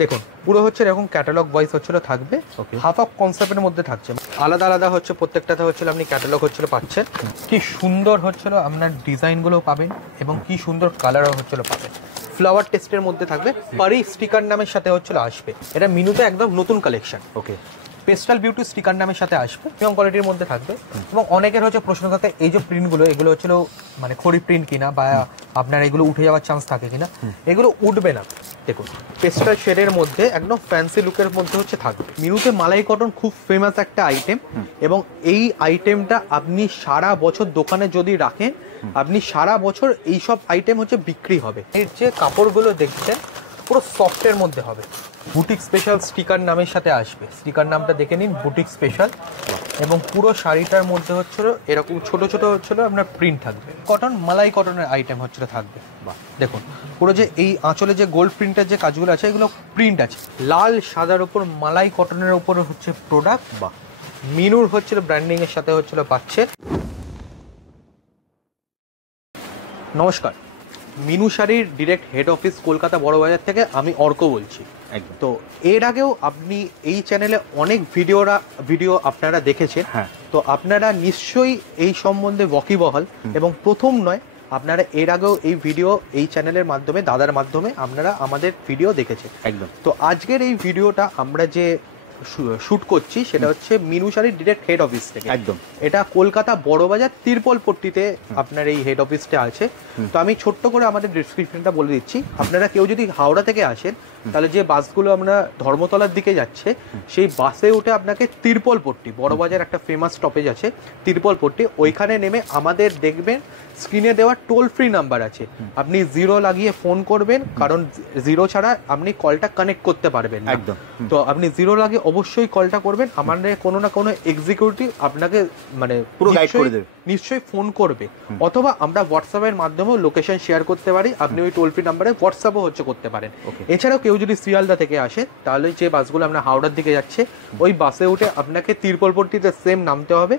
দেখুন পুরো হচ্ছে এরকম ক্যাটালগ ওয়াইজ হচ্ছিল থাকবে, হাফ অফ কনসেপ্টের মধ্যে থাকছে, আলাদা আলাদা হচ্ছে প্রত্যেকটাতে হচ্ছিল আপনি ক্যাটালগ হচ্ছিল পাচ্ছেন। কি সুন্দর হচ্ছিল আপনার ডিজাইনগুলো পাবেন এবং কি সুন্দর কালারও হচ্ছিল পাবেন। ফ্লাওয়ার টেস্টের মধ্যে থাকবে, পারি স্টিকার নামের সাথে হচ্ছিল আসবে, এটা মিনুতে একদম নতুন কালেকশন। ওকে, পেস্টাল বিউটি স্টিকার নামের সাথে আসবে, প্রিমিয়াম কোয়ালিটির মধ্যে থাকবে। এবং অনেকের হচ্ছে প্রশ্ন থাকে এই যে প্রিন্টগুলো এগুলো হচ্ছিল মানে খড়ি প্রিন্ট কিনা বা আপনার এগুলো উঠে যাওয়ার চান্স থাকে কিনা, এগুলো উঠবে না। দেখুন পেস্টাল শেডের মধ্যে একদম ফ্যান্সি লুকের মধ্যে হচ্ছে থাকবে। মিনুতে মালাই কটন খুব ফেমাস একটা আইটেম এবং এই আইটেমটা আপনি সারা বছর দোকানে যদি রাখেন আপনি সারা বছর এইসব আইটেম হচ্ছে বিক্রি হবে। এর যে কাপড়গুলো দেখছেন পুরো সফটের মধ্যে হবে, বুটিক স্পেশাল স্টিকার নামের সাথে আসবে, স্টিকার নামটা দেখে নিন বুটিক স্পেশাল। এবং পুরো শাড়িটার মধ্যে হচ্ছিল এরকম ছোট ছোট হচ্ছিল আপনার প্রিন্ট থাকবে, কটন মালাই কটনের আইটেম হচ্ছিল থাকবে। বাহ দেখুন পুরো যে এই আঁচলে যে গোল্ড প্রিন্টের যে কাজগুলো আছে এগুলো প্রিন্ট আছে, লাল সাদার উপর মালাই কটনের উপর হচ্ছে প্রোডাক্ট। বা মিনুর হচ্ছিল ব্র্যান্ডিং এর সাথে হচ্ছিল পাচ্ছে। নমস্কার, মিনু শাড়ির direct head office Kolkata Burrabazar থেকে আমি অর্ক বলছি। একদম। তো এর আগেও আপনি এই চ্যানেলে অনেক ভিডিও আপনারা দেখেছেন। হ্যাঁ। তো আপনারা নিশ্চয়ই এই সম্বন্ধে ওয়াকিবহাল এবং প্রথম নয়, আপনারা এর আগেও এই ভিডিও এই চ্যানেলের মাধ্যমে দাদার মাধ্যমে আপনারা আমাদের ভিডিও দেখেছেন। একদম। তো আজকের এই ভিডিওটা আমরা যে শুট করছি সেটা হচ্ছে মিনু শাড়ির ডিরেক্ট হেড অফিস থেকে। একদম। এটা কলকাতা বড়বাজার তিরপল পট্টিতে আপনার এই হেড অফিসটা আছে। তো আমি ছোট্ট করে আমাদের ডিসক্রিপশনটা বলে দিচ্ছি, আপনারা কেউ যদি হাওড়া থেকে আসেন তাহলে যে বাসগুলো আমরা ধর্মতলার দিকে যাচ্ছে সেই বাসে উঠে আপনাকে তিরপল পট্টি, বড়বাজার একটা ফেমাস স্টপেজ আছে তিরপল পট্টি, ওইখানে নেমে আমাদের দেখবেন স্ক্রিনে দেওয়া টোল ফ্রি নাম্বার আছে, আপনি 0 লাগিয়ে ফোন করবেন, কারণ 0 ছাড়া আপনি কলটা কানেক্ট করতে পারবেন না। একদম। তো আপনি 0 লাগিয়ে অবশ্যই কলটা করবেন, আমাদের কোনো না কোনো এক্সিকিউটিভ আপনাকে মানে পুরো গাইড করে দেবে, নিশ্চয়ই ফোন করবে। অথবা আমরা হোয়াটসঅ্যাপের মাধ্যমেও লোকেশন শেয়ার করতে পারি, আপনি ওই টোল ফ্রি নাম্বারে হোয়াটসঅ্যাপও হচ্ছে করতে পারেন। এছাড়াও কেউ যদি শিয়ালদা থেকে আসে তাহলে যে বাসগুলো আমরা হাওড়ার দিকে যাচ্ছে ওই বাসে উঠে আপনাকে তিরপলপট্টিতে সেম নামতে হবে।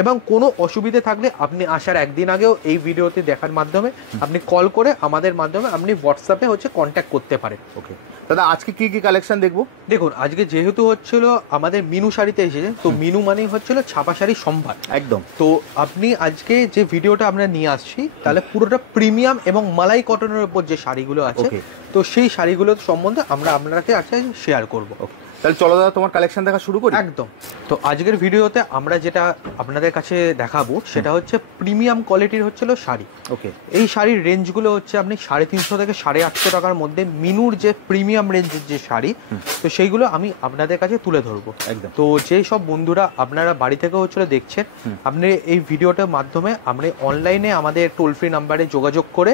এবং কোনো অসুবিধে থাকলে আপনি আসার একদিন আগেও এই ভিডিওটি দেখার মাধ্যমে আপনি কল করে আমাদের মাধ্যমে আপনি হোয়াটসঅ্যাপে হচ্ছে কন্ট্যাক্ট করতে পারেন। ওকে দাদা, আজকে কি কি কালেকশন দেখবো? দেখুন আজকে যেহেতু হচ্ছিল আমাদের মিনু শাড়িতে এসেছে, তো মিনু মানেই হচ্ছিল ছাপা শাড়ি সম্ভার। একদম। তো আপনি আজকে যে ভিডিওটা আমরা নিয়ে আসছি তাহলে পুরোটা প্রিমিয়াম এবং মালাই কটনের উপর যে শাড়িগুলো আছে, তো সেই শাড়িগুলোর সম্বন্ধে আমরা আপনাকে আজকে শেয়ার করবো। তাহলে চলো দাদা তোমার কালেকশন দেখা শুরু করি। একদম। তো আজকের ভিডিওতে আমরা যেটা আপনাদের কাছে দেখাবো সেটা হচ্ছে প্রিমিয়াম কোয়ালিটির হচ্ছিল শাড়ি। ওকে। এই শাড়ির রেঞ্জগুলো হচ্ছে আপনি 350 থেকে 850 টাকার মধ্যে মিনুর যে প্রিমিয়াম রেঞ্জের যে শাড়ি, তো সেইগুলো আমি আপনাদের কাছে তুলে ধরবো। একদম। তো যেই সব বন্ধুরা আপনারা বাড়ি থেকে হচ্ছিল দেখছেন, আপনি এই ভিডিওটার মাধ্যমে আপনি অনলাইনে আমাদের টোল ফ্রি নাম্বারে যোগাযোগ করে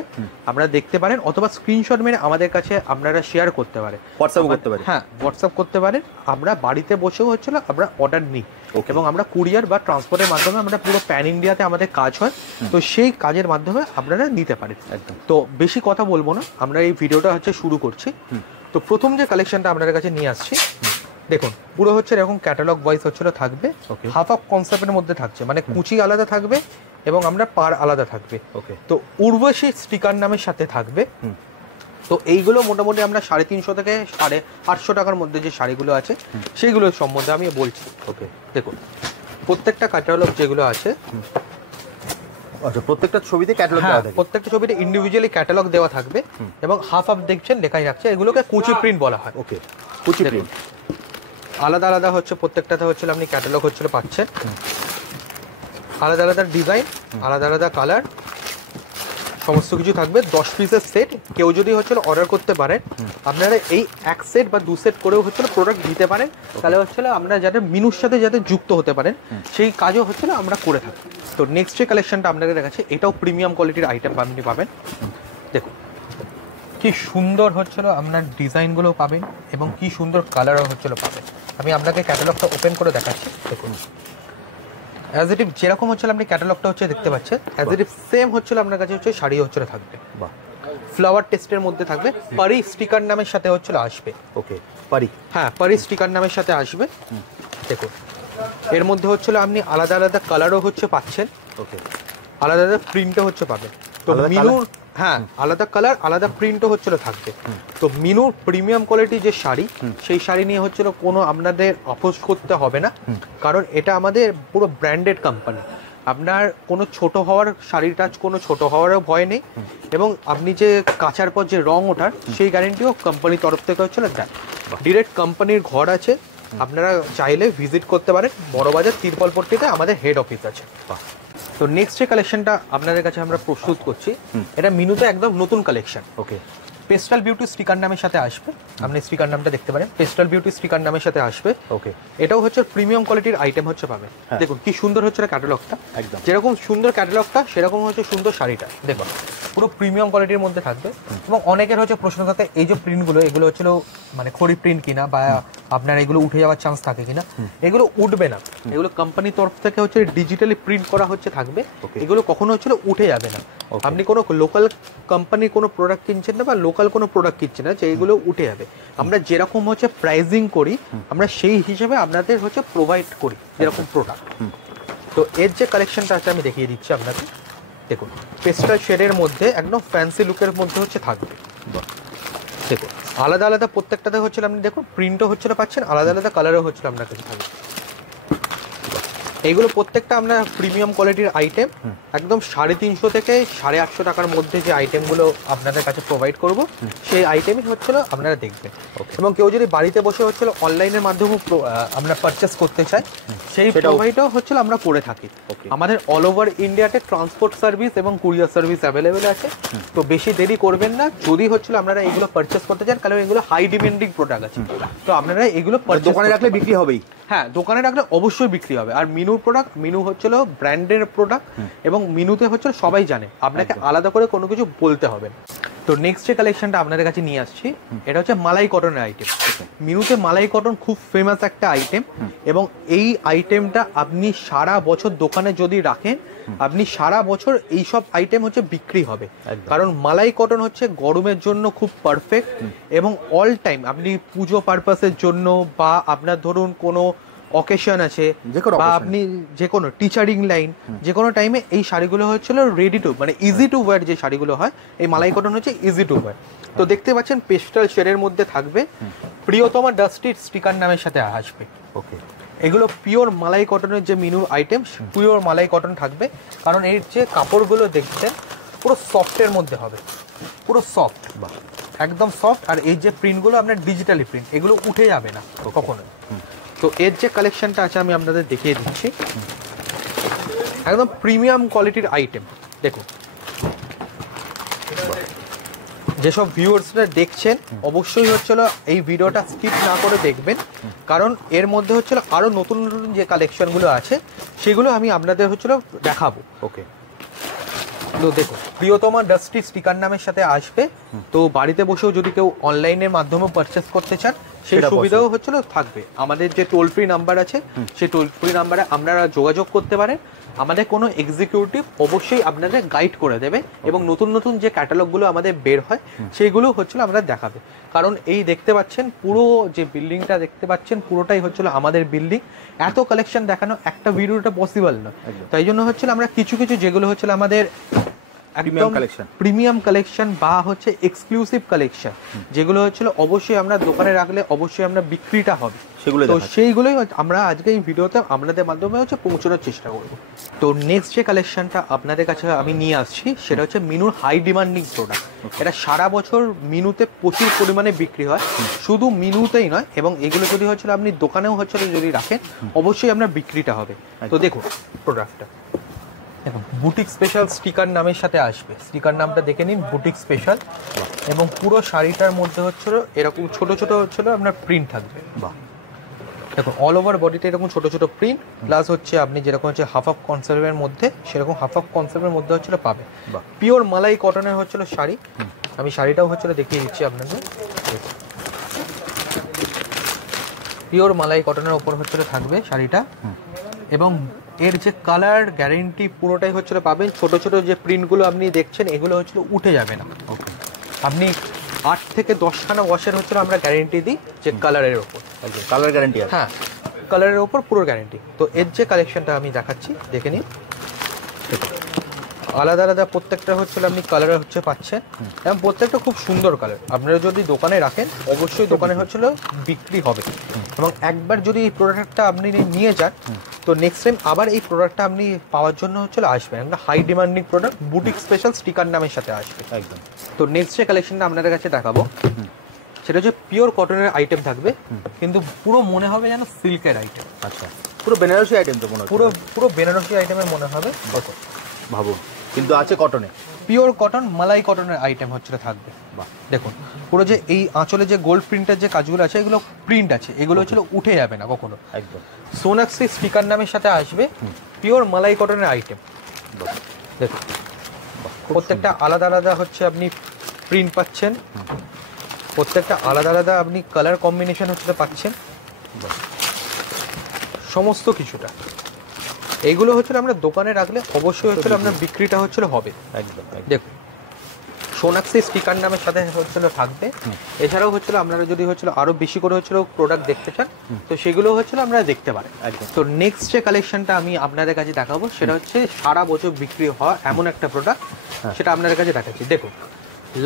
আপনারা দেখতে পারেন, অথবা স্ক্রিনশট মেরে আমাদের কাছে আপনারা শেয়ার করতে পারেন, হোয়াটসঅ্যাপ করতে পারেন। হ্যাঁ হোয়াটসঅ্যাপ করতে পারেন। আমরা বাড়িতে বসেও হচ্ছিল আমরা অর্ডার নিই এবং আমরা কুরিয়ার বা ট্রান্সপোর্টের মাধ্যমে আমরা পুরো প্যান ইন্ডিয়াতে আমাদের কাজ হয়, তো সেই কাজের মাধ্যমে আপনারা নিতে পারেন। একদম। তো বেশি কথা বলবো না, আমরা এই ভিডিওটা হচ্ছে শুরু করছি। তো প্রথম যে কালেকশনটা আপনাদের কাছে নিয়ে আসছি, দেখুন পুরো হচ্ছে এরকম ক্যাটালগ ওয়াইজ হচ্ছিল থাকবে, হাফ অফ কনসেপ্টের মধ্যে থাকছে, মানে কুচি আলাদা থাকবে এবং আমরা পার আলাদা থাকবে। ওকে। তো উর্বশী স্টিকার নামের সাথে থাকবে। তো এইগুলো মোটামুটি আমরা 350 থেকে 850 টাকার মধ্যে যে শাড়িগুলো আছে সেইগুলোর সম্বন্ধে আমি বলছি। ওকে। দেখুন প্রত্যেকটা ক্যাটালগ যেগুলো আছে, আচ্ছা প্রত্যেকটা ছবিতে ক্যাটালগ দেওয়া থাকে, প্রত্যেকটা ছবিতে ইন্ডিভিজুয়ালি ক্যাটালগ দেওয়া থাকবে এবং হাফ হাফ দেখছেন লেখাই রাখছে, এগুলোকে কুচি প্রিন্ট বলা হয়। ওকে। কুচি প্রিন্ট আলাদা আলাদা হচ্ছে প্রত্যেকটাতে হচ্ছিল আপনি ক্যাটালগ হচ্ছিল পাচ্ছেন, আলাদা আলাদা ডিজাইন, আলাদা আলাদা কালার, সমস্ত কিছু থাকবে। 10 পিসের সেট, কেউ যদি হচ্ছিল অর্ডার করতে পারেন আপনারা এই 1 সেট বা 2 সেট করেও হচ্ছিল প্রোডাক্ট দিতে পারেন, তাহলে হচ্ছিল আমরা যাতে মিনুর সাথে যাতে যুক্ত হতে পারেন সেই কাজও হচ্ছিল আমরা করে থাকি। তো নেক্সট যে কালেকশনটা আপনাদের দেখাচ্ছি, এটাও প্রিমিয়াম কোয়ালিটির আইটেম আপনি পাবেন। দেখুন কি সুন্দর হচ্ছিল আপনার ডিজাইনগুলো পাবেন এবং কি সুন্দর কালারও হচ্ছিল পাবেন। আমি আপনাকে ক্যাটালগটা ওপেন করে দেখাচ্ছি। দেখুন অ্যাজ ইট ইভ যেরকম হচ্ছিল আপনি ক্যাটালগটা হচ্ছে দেখতে পাচ্ছেন, অ্যাজ ইট ইভ সেম হচ্ছিল আপনার কাছে হচ্ছে শাড়ি হচ্ছিল থাকবে। বাহ। ফ্লাওয়ার টেস্টের মধ্যে থাকবে, পারি স্টিকার নামের সাথে হচ্ছিল আসবে। ওকে। পারি, হ্যাঁ পারি স্টিকার নামের সাথে আসবে। দেখুন এর মধ্যে হচ্ছিল আপনি আলাদা আলাদা কালারও হচ্ছে পাচ্ছেন। ওকে। আলাদা আলাদা প্রিন্টও হচ্ছে পাবেন। তো মিনুর হ্যাঁ আলাদা কালার আলাদা প্রিন্টও হচ্ছিল থাকবে। তো মিনুর প্রিমিয়াম কোয়ালিটি যে শাড়ি, সেই শাড়ি নিয়ে হচ্ছিল কোনো আপনাদের আপোষ করতে হবে না, কারণ এটা আমাদের পুরো ব্র্যান্ডেড কোম্পানি। আপনার কোনো ছোট হওয়ার শাড়ির কাজ কোনো ছোট হওয়ারও ভয় নেই, এবং আপনি যে কাচার পর যে রং ওঠার সেই গ্যারেন্টিও কোম্পানির তরফ থেকে হচ্ছিল দেয়। ডিরেক্ট কোম্পানির ঘর আছে, আপনারা চাইলে ভিজিট করতে পারেন। বড়বাজার তিরপলপট্টিতে আমাদের হেড অফিস আছে। তো নেক্সট যে কালেকশনটা আপনাদের কাছে আমরা প্রস্তুত করছি, এটা মিনুতে একদম নতুন কালেকশন। ওকে, পেস্টাল বিউটি স্টিকার নামের সাথে আসবে। আপনি স্টিকার নামটা দেখতে পারেন, পেস্টাল বিউটি স্টিকার নামের সাথে আসবে। ওকে, এটাও হচ্ছে প্রিমিয়াম কোয়ালিটির আইটেম হচ্ছে পাবেন। দেখুন কি সুন্দর হচ্ছে ক্যাটালগটা, একদম যেরকম সুন্দর ক্যাটালগটা সেরকম হচ্ছে সুন্দর শাড়িটা। দেখুন পুরো প্রিমিয়াম কোয়ালিটির মধ্যে থাকবে, এবং অনেকের হচ্ছে প্রশ্ন থাকে এই যে প্রিন্টগুলো, এগুলো হচ্ছিল মানে খড়ি প্রিন্ট কিনা, বা আপনার এগুলো উঠে যাওয়ার চান্স থাকে কিনা। এগুলো উঠবে না, এগুলো কোম্পানির তরফ থেকে হচ্ছে ডিজিটালি প্রিন্ট করা হচ্ছে থাকবে। এগুলো কখনো হচ্ছিল উঠে যাবে না। আপনি কোনো লোকাল কোম্পানির কোনো প্রোডাক্ট কিনছেন না, বা লোকাল কোনো প্রোডাক্ট কিনছেন না যে এগুলো উঠে যাবে। আমরা যেরকম হচ্ছে প্রাইজিং করি, আমরা সেই হিসেবে আপনাদের হচ্ছে প্রোভাইড করি যেরকম প্রোডাক্ট। তো এর যে কালেকশনটা আছে আমি দেখিয়ে দিচ্ছি আপনাকে। দেখুন পেস্টাল শেডের মধ্যে একদম ফ্যান্সি লুকের মধ্যে হচ্ছে থাকবে। দেখুন আলাদা আলাদা প্রত্যেকটাতে হচ্ছিল আপনি দেখুন প্রিন্টও হচ্ছিল পাচ্ছেন, আলাদা আলাদা কালারও হচ্ছিল আপনার কাছে থাকবে। এইগুলো প্রত্যেকটা আমরা প্রিমিয়াম কোয়ালিটির আইটেম, একদম 350 থেকে 850 টাকার মধ্যে যে আইটেমগুলো আপনাদের কাছে প্রোভাইড করব, সেই আইটেমই হচ্ছিল আপনারা দেখবেন। এবং কেউ যদি বাড়িতে বসে হচ্ছিল অনলাইনের মাধ্যমে আমরা পারচেস করতে চাই, সেই প্রোভাইডও হচ্ছিল আমরা করে থাকি। আমাদের অল ওভার ইন্ডিয়াতে ট্রান্সপোর্ট সার্ভিস এবং কুরিয়ার সার্ভিস অ্যাভেলেবেল আছে। তো বেশি দেরি করবেন না, যদি হচ্ছিল আপনারা এগুলো পারচেস করতে চান, কারণ এগুলো হাই ডিমান্ডিং প্রোডাক্ট আছে। তো আপনারা এগুলো দোকানে রাখলে বিক্রি হবেই। হ্যাঁ দোকানে রাখলে অবশ্যই বিক্রি হবে। আর মিনুর প্রোডাক্ট, মিনু হচ্ছিল ব্র্যান্ডের প্রোডাক্ট, এবং মিনুতে হচ্ছিল সবাই জানে, আপনাকে আলাদা করে কোনো কিছু বলতে হবে না। তো নেক্সট যে কালেকশনটা আপনাদের কাছে নিয়ে আসছি, এটা হচ্ছে মালাই কটনের আইটেম। মিনুতে মালাই কটন খুব ফেমাস একটা আইটেম, এবং এই আইটেমটা আপনি সারা বছর দোকানে যদি রাখেন, আপনি সারা বছর এইসব আইটেম হচ্ছে বিক্রি হবে। কারণ মালাই কটন হচ্ছে গরমের জন্য খুব পারফেক্ট, এবং অল টাইম আপনি পুজো পারপাসের জন্য, বা আপনার ধরুন কোনো অকেশন আছে, বা আপনি যে কোনো টিচারিং লাইন, যে কোনো টাইমে এই শাড়িগুলো হচ্ছিল রেডি টু, মানে ইজি টু ওয়্যার যে শাড়িগুলো হয়, এই মালাই কটন হচ্ছে ইজি টু ওয়্যার। তো দেখতে পাচ্ছেন পেস্টাল শেডের মধ্যে থাকবে, প্রিয়তমা ডাস্টি স্টিকার নামের সাথে আসবে। ওকে, এগুলো পিওর মালাই কটনের যে মিনু আইটেম, পিওর মালাই কটন থাকবে। কারণ এর যে কাপড়গুলো দেখছেন পুরো সফটের মধ্যে হবে, পুরো সফট, একদম সফট। আর এই যে প্রিন্টগুলো আপনার ডিজিটালি প্রিন্ট, এগুলো উঠে যাবে না কখনো। তো এর যে কালেকশনটা আছে আমি আপনাদের দেখিয়ে দিচ্ছি, একদম প্রিমিয়াম কোয়ালিটির আইটেম। দেখুন যেসব ভিউয়ার্সরা দেখছেন অবশ্যই হচ্ছিল এই ভিডিওটা স্কিপ না করে দেখবেন, কারণ এর মধ্যে হচ্ছিল আরো নতুন নতুন যে কালেকশনগুলো আছে সেগুলো আমি আপনাদের হচ্ছিল দেখাবো। ওকে, তো দেখুন প্রিয়তমা ডাস্টি স্টিকার নামের সাথে আসবে। তো বাড়িতে বসেও যদি কেউ অনলাইনের মাধ্যমে পারচেস করতে চান, সেই সুবিধাও হচ্ছিল থাকবে। আমাদের যে টোল ফ্রি নাম্বার আছে, সেই টোল ফ্রি নাম্বারে আপনারা যোগাযোগ করতে পারেন। আমাদের কোনো এক্সিকিউটিভ অবশ্যই আপনাদের গাইড করে দেবে, এবং নতুন নতুন যে ক্যাটালগুলো আমাদের বের হয় সেইগুলো হচ্ছিল আমরা দেখাবে। কারণ এই দেখতে পাচ্ছেন পুরো যে বিল্ডিংটা দেখতে পাচ্ছেন, পুরোটাই হচ্ছিল আমাদের বিল্ডিং। এত কালেকশন দেখানো একটা ভিডিওটা পসিবল না, তাই জন্য হচ্ছিল আমরা কিছু কিছু যেগুলো হচ্ছিল আমাদের একদম প্রিমিয়াম কালেকশন বা হচ্ছে এক্সক্লুসিভ কালেকশন, যেগুলো হচ্ছিল অবশ্যই আমরা দোকানে রাখলে অবশ্যই আমরা বিক্রিটা হবে, সেগুলো তো সেইগুলোই আমরা আজকে এই ভিডিওতে আপনাদের মাধ্যমে হচ্ছে পৌঁছানোর চেষ্টা করব। তো নেক্সট যে কালেকশনটা আপনাদের কাছে আমি নিয়ে আসছি, সেটা হচ্ছে মিনুর হাই ডিমান্ডিং প্রোডাক্ট। এটা সারা বছর মিনুতে প্রচুর পরিমাণে বিক্রি হয়, শুধু মিনুতেই নয়, এবং এগুলো যদি হচ্ছিল আপনি দোকানেও হচ্ছিল যদি রাখেন, অবশ্যই আপনার বিক্রিটা হবে। তো দেখুন প্রোডাক্টটা, দেখুন বুটিক স্পেশাল স্টিকার নামের সাথে আসবে। স্টিকার নামটা দেখে নিন, বুটিক স্পেশাল। এবং পুরো শাড়িটার মধ্যে হচ্ছিল এরকম ছোট ছোট হচ্ছিল আপনার প্রিন্ট থাকবে। বাহ, দেখুন অল ওভার বডিতে এরকম ছোট ছোট প্রিন্ট, প্লাস হচ্ছে আপনি যেরকম হচ্ছে হাফ অফ কনসেপ্টের মধ্যে, সেরকম হাফ অফ কনসেপ্টের মধ্যে হচ্ছিল পাবে। পিওর মালাই কটনের হচ্ছিল শাড়ি। আমি শাড়িটাও হচ্ছিল দেখিয়ে দিচ্ছি আপনাদের। পিওর মালাই কটনের ওপর হচ্ছিল থাকবে শাড়িটা, এবং এর যে কালার গ্যারেন্টি পুরোটাই হচ্ছিল পাবেন। ছোট ছোট যে প্রিন্টগুলো আপনি দেখছেন এগুলো হচ্ছিল উঠে যাবে না। আপনি 8 থেকে 10খানা ওয়াশের হচ্ছিল আমরা গ্যারেন্টি দিই যে কালারের ওপর। Colour guarantee? হ্যাঁ, কালারের ওপর পুরো গ্যারেন্টি। তো এর যে কালেকশনটা আমি দেখাচ্ছি দেখে নিন। আলাদা আলাদা প্রত্যেকটা হচ্ছে আপনি কালার হচ্ছে পাচ্ছেন, এবং প্রত্যেকটা খুব সুন্দর কালার। আপনারা যদি দোকানে রাখেন অবশ্যই দোকানে হচ্ছিল বিক্রি হবে, এবং একবার যদি এই প্রোডাক্টটা আপনি নিয়ে যান তো নেক্সট টাইম আবার এই প্রোডাক্টটা আপনি পাওয়ার জন্য হচ্ছিল আসবেন। একটা high demanding product, boutique special sticker নামের সাথে আসবে একদম। তো নেক্সট যে কালেকশনটা আপনাদের কাছে দেখাবো সেটা হচ্ছে পিওর কটনের আইটেম থাকবে, কিন্তু পুরো মনে হবে যেন সিল্কের আইটেম। আচ্ছা, পুরো বেনারসি আইটেম তো মনে হচ্ছে। পুরো পুরো বেনারসি আইটেমের মনে হবে। কত ভাবুন, কিন্তু আছে কটনে। পিওর কটন মালাই কটনের আইটেম হচ্ছে থাকবে। বাহ, দেখুন পুরো যে এই আঁচলে যে গোল্ড প্রিন্টের যে কাজগুলো আছে এগুলো প্রিন্ট আছে, এগুলো হচ্ছে উঠে যাবে না কখনো। একদম। সোনাক্সি স্টিকার নামের সাথে আসবে, পিওর মালাই কটনের আইটেম। দেখুন প্রত্যেকটা আলাদা আলাদা হচ্ছে আপনি প্রিন্ট পাচ্ছেন, প্রত্যেকটা আলাদা আলাদা আপনি কালার কম্বিনেশন হচ্ছে পাচ্ছেন, সমস্ত কিছুটা। এইগুলো হচ্ছে আমরা দোকানে রাখলে অবশ্যই হচ্ছে আপনার বিক্রিটা হচ্ছে হবে। একদম। দেখুন সোনাক্সি স্টিকার নামের সাথে হচ্ছিল থাকবে। এছাড়াও হচ্ছিল আপনারা যদি হচ্ছিল আরো বেশি করে হচ্ছিল প্রোডাক্ট দেখতে চান তো সেগুলো হচ্ছিল আপনারা দেখতে পারেন। তো নেক্সট যে কালেকশনটা আমি আপনাদের কাছে দেখাবো সেটা হচ্ছে সারা বছর বিক্রি হওয়া এমন একটা প্রোডাক্ট, সেটা আপনাদের কাছে দেখাচ্ছি। দেখুন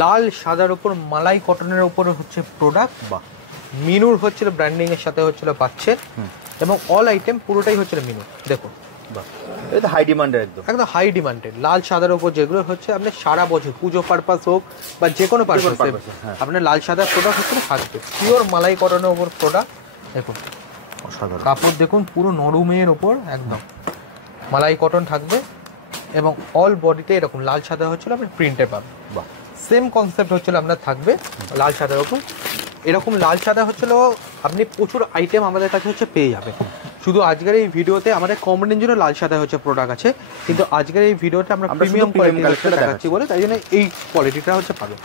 লাল সাদার উপর মালাই কটনের উপর হচ্ছে প্রোডাক্ট, বা মিনুর হচ্ছিল ব্র্যান্ডিং এর সাথে হচ্ছিল পাচ্ছেন, এবং অল আইটেম পুরোটাই হচ্ছিল মিনু। দেখুন বাহ, এটা হাই ডিমান্ডের একদম হাই ডিমান্ডেড লাল সাদার উপর যেগুলো হচ্ছে আপনার সারা বছর পুজো পারপাস হোক বা যে কোনো পারপাস আপনার লাল সাদার প্রোডাক্ট হচ্ছে থাকবে। পিওর মালাই কটনের উপর প্রোডাক্ট। দেখুন অসাধারণ কাপড় দেখুন পুরো নরমের ওপর একদম মালাই কটন থাকবে, এবং অল বডিতে এরকম লাল সাদা হচ্ছিল আপনি প্রিন্টে পাবেন। বাহ, সেম কনসেপ্ট হচ্ছিল আপনার থাকবে লাল সাদার ওপর। এরকম লাল সাদা হচ্ছিল আপনি প্রচুর আইটেম আমাদের কাছে হচ্ছে পেয়ে যাবেন। শুধু আজকের এই ভিডিওতে আমাদের কম রেঞ্জেরও লাল সাদা হচ্ছে প্রোডাক্ট আছে, কিন্তু আজকের এই ভিডিওতে আমরা প্রিমিয়াম কোয়ালিটি দেখাচ্ছি বলে তাই জন্য এই কোয়ালিটিটা হচ্ছে পাবেন।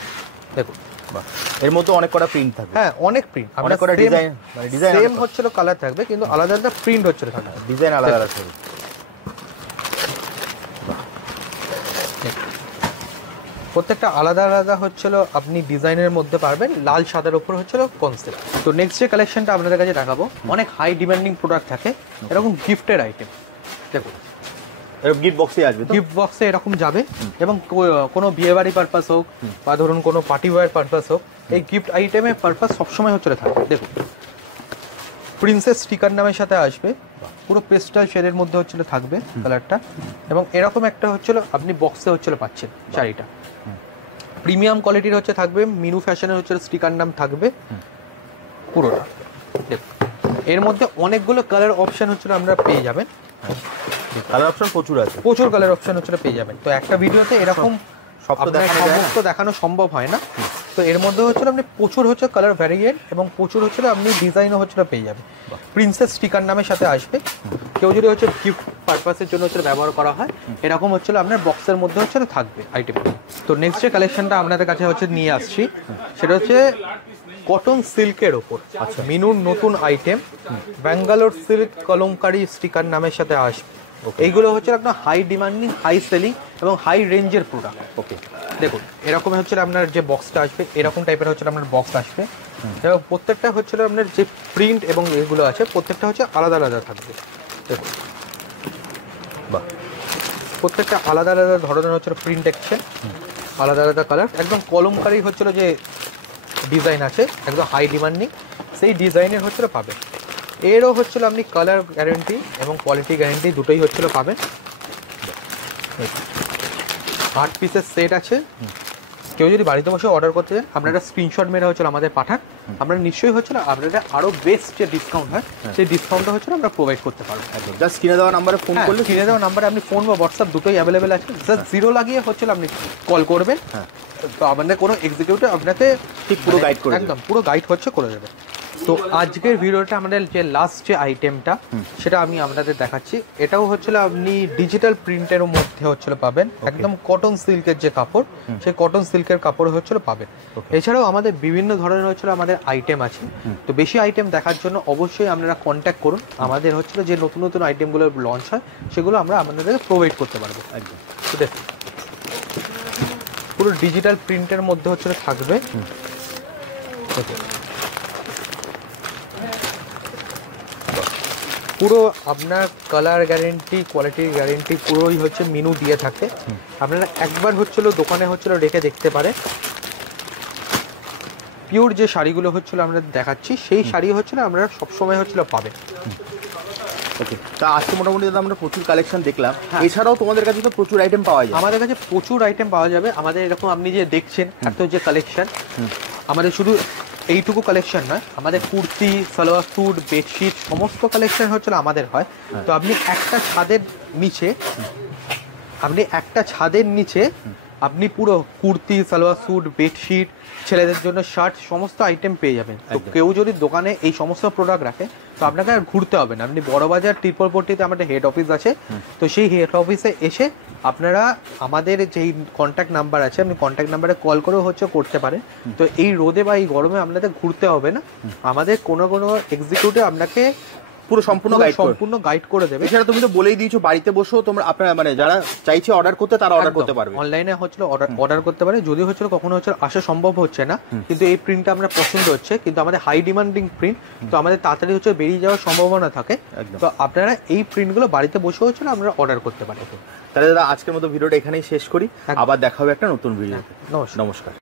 দেখুন বাহ, এর মধ্যে অনেক কটা প্রিন্ট থাকবে। হ্যাঁ অনেক প্রিন্ট, অনেক কটা ডিজাইন, মানে ডিজাইন সেম হচ্ছিল কালার থাকবে কিন্তু আলাদা আলাদা প্রিন্ট হচ্ছিল থাকবে, ডিজাইন আলাদা আলাদা থাকবে। প্রত্যেকটা আলাদা আলাদা হচ্ছিল আপনি ডিজাইনের মধ্যে পারবেন, লাল সাদার উপর হচ্ছিল কনসেপ্ট। তো নেক্সট যে কালেকশনটা আপনাদের কাছে দেখাবো অনেক হাই ডিমান্ডিং প্রোডাক্ট থাকে, এরকম গিফটের আইটেম। দেখুন গিফট বক্সে আসবে, গিফট বক্সে এরকম যাবে, এবং কোনো বিয়ে বাড়ি পারপাস হোক বা ধরুন কোনো পার্টি ওয়্যার পারপাস হোক, এই গিফট আইটেমের পারপাস সবসময় হচ্ছিল থাকবে। দেখুন প্রিন্সেস স্টিকার নামের সাথে আসবে, পুরো পেস্টাল শেডের মধ্যে হচ্ছিল থাকবে কালারটা, এবং এরকম একটা হচ্ছিল আপনি বক্সে হচ্ছিল পাচ্ছেন শাড়িটা। প্রিমিয়াম কোয়ালিটির হচ্ছে থাকবে, মিনু ফ্যাশনের হচ্ছে স্টিকার নাম থাকবে পুরোটা। দেখুন এর মধ্যে অনেকগুলো কালার অপশন হচ্ছিল আমরা পেয়ে যাবেন, কালার অপশন প্রচুর আছে, প্রচুর কালার অপশন হচ্ছিল পেয়ে যাবেন। তো একটা ভিডিওতে এরকম সমস্ত দেখানো সম্ভব হয় না, তো এর মধ্যে হচ্ছিল আপনি প্রচুর হচ্ছে কালার ভ্যারিয়েন্ট এবং প্রচুর হচ্ছিল আপনি ডিজাইনও হচ্ছিল পেয়ে যাবেন। প্রিন্সেস স্টিকার নামের সাথে আসবে, কেউ যদি হচ্ছে গিফট পারপাসের জন্য হচ্ছে ব্যবহার করা হয় এরকম হচ্ছিল আপনার বক্সের মধ্যে হচ্ছে থাকবে আইটেম। তো নেক্সট যে কালেকশনটা আপনাদের কাছে হচ্ছে নিয়ে আসছি সেটা হচ্ছে কটন সিল্কের ওপর। আচ্ছা মিনুর নতুন item Bangalore silk kalamkari sticker নামের সাথে আসবে। এইগুলো হচ্ছে আপনার হাই ডিমান্ডিং, হাই সেলিং এবং হাই রেঞ্জের প্রোডাক্ট। ওকে দেখুন এরকম হচ্ছে আপনার যে বক্সটা আসবে এরকম টাইপের হচ্ছে আপনার বক্স আসবে, এবং প্রত্যেকটা হচ্ছে আপনার যে প্রিন্ট এবং এগুলো আছে প্রত্যেকটা হচ্ছে আলাদা আলাদা থাকবে। দেখুন বাহ, প্রত্যেকটা আলাদা আলাদা ধরনের হচ্ছে প্রিন্ট দেখছেন, আলাদা আলাদা কালার, একদম কলমকারি হচ্ছিল যে ডিজাইন আছে একদম হাই ডিমান্ডিং, সেই ডিজাইনের হচ্ছিল পাবেন। এরও হচ্ছিল আপনি কালার গ্যারেন্টি এবং কোয়ালিটি গ্যারেন্টি দুটোই হচ্ছিল পাবেন। 8 পিসের সেট আছে, কেউ যদি বাড়িতে বসে অর্ডার করতে চান আপনারা স্ক্রিনশট মেরে হচ্ছিল আমাদের পাঠান, আমরা নিশ্চয়ই হচ্ছিল আপনাদের আরও বেস্ট যে ডিসকাউন্ট হয় সেই ডিসকাউন্টটা হচ্ছিল আমরা প্রোভাইড করতে পারবো। জাস্ট স্ক্রিনে দেওয়া নাম্বারে ফোন করলে, স্ক্রিনে দেওয়া নাম্বারে আপনি ফোন বা হোয়াটসঅ্যাপ দুটোই অ্যাভেলেবেল আছে, জাস্ট জিরো লাগিয়ে হচ্ছিল আপনি কল করবেন, তো আমাদের কোনো এক্সিকিউটিভ আপনাকে ঠিক পুরো গাইড করে একদম পুরো গাইড হচ্ছে করে দেবে। তো আজকের ভিডিওটা আমাদের যে লাস্ট যে আইটেমটা সেটা আমি আপনাদের দেখাচ্ছি, এটাও হচ্ছিল আপনি ডিজিটাল প্রিন্টের মধ্যে হচ্ছিল পাবেন, একদম কটন সিল্কের যে কাপড় সেই কটন সিল্কের কাপড় হচ্ছিল পাবেন। এছাড়াও আমাদের বিভিন্ন ধরনের হচ্ছিল আমাদের আইটেম আছে, তো বেশি আইটেম দেখার জন্য অবশ্যই আপনারা কন্ট্যাক্ট করুন, আমাদের হচ্ছিল যে নতুন নতুন আইটেমগুলো লঞ্চ হয় সেগুলো আমরা আপনাদেরকে প্রোভাইড করতে পারবো। একদম তো দেখুন পুরো ডিজিটাল প্রিন্টের মধ্যে হচ্ছিল থাকবে। পুরো আপনার কালার গ্যারেন্টি, কোয়ালিটির গ্যারেন্টি পুরোই হচ্ছে মেনু দিয়ে থাকে। আপনারা একবার হচ্ছিল দোকানে হচ্ছিল রেখে দেখতে পারে। পিওর যে শাড়িগুলো হচ্ছিল আমরা দেখাচ্ছি, সেই শাড়ি হচ্ছিল আমরা সবসময় হচ্ছিল পাবেন। ওকে, তা আজকে মোটামুটি দাদা আমরা প্রচুর কালেকশন দেখলাম, হ্যাঁ। এছাড়াও তোমাদের কাছে তো প্রচুর আইটেম পাওয়া যায়। আমাদের কাছে প্রচুর আইটেম পাওয়া যাবে। আমাদের এরকম আপনি যে দেখছেন এত যে কালেকশন, আমাদের শুধু এইটুকু কালেকশন নয়, আমাদের কুর্তি, সালোয়ার স্যুট, বেডশিট সমস্ত কালেকশন হচ্ছে আমাদের হয়। তো আপনি একটা ছাদের নিচে আপনি পুরো কুর্তি, সালোয়ার স্যুট, বেডশিট, ছেলেদের জন্য শার্ট সমস্ত আইটেম পেয়ে যাবেন। তো একদম। কেউ যদি দোকানে এই সমস্ত প্রোডাক্ট রাখে তো আপনাকে আর ঘুরতে হবে না। আপনি বড়বাজার ত্রিপলপট্টিতে আমাদের হেড অফিস আছে, তো সেই হেড অফিসে এসে আপনারা আমাদের যেই কন্ট্যাক্ট নাম্বার আছে, আপনি কন্ট্যাক্ট নাম্বারে কল করেও হচ্ছে করতে পারেন। তো এই রোদে বা এই গরমে আপনাদের ঘুরতে হবে না। আমাদের কোনো এক্সিকিউটিভ আপনাকে পুরো সম্পূর্ণ গাইড করে দেবে। এছাড়া তুমি তো বলেই দিয়েছো বাড়িতে বসেও তোমরা আপনারা মানে যারা চাইছে অর্ডার করতে তারা অর্ডার করতে পারবে। অনলাইনে হচ্ছিল অর্ডার করতে পারে। যদি হচ্ছিল কখনো হচ্ছে আসা সম্ভব হচ্ছে না, কিন্তু এই প্রিন্টটা আমরা পছন্দ হচ্ছে, কিন্তু আমাদের হাই ডিমান্ডিং প্রিন্ট, তো আমাদের তাড়াতাড়ি হচ্ছে বেরিয়ে যাওয়ার সম্ভাবনা থাকে। একদম। তো আপনারা এই প্রিন্টগুলো বাড়িতে বসে হচ্ছিল আমরা অর্ডার করতে পারি। তাহলে দাদা আজকের মতো ভিডিওটা এখানেই শেষ করি, আবার দেখা হবে একটা নতুন ভিডিওতে। নমস্কার। নমস্কার।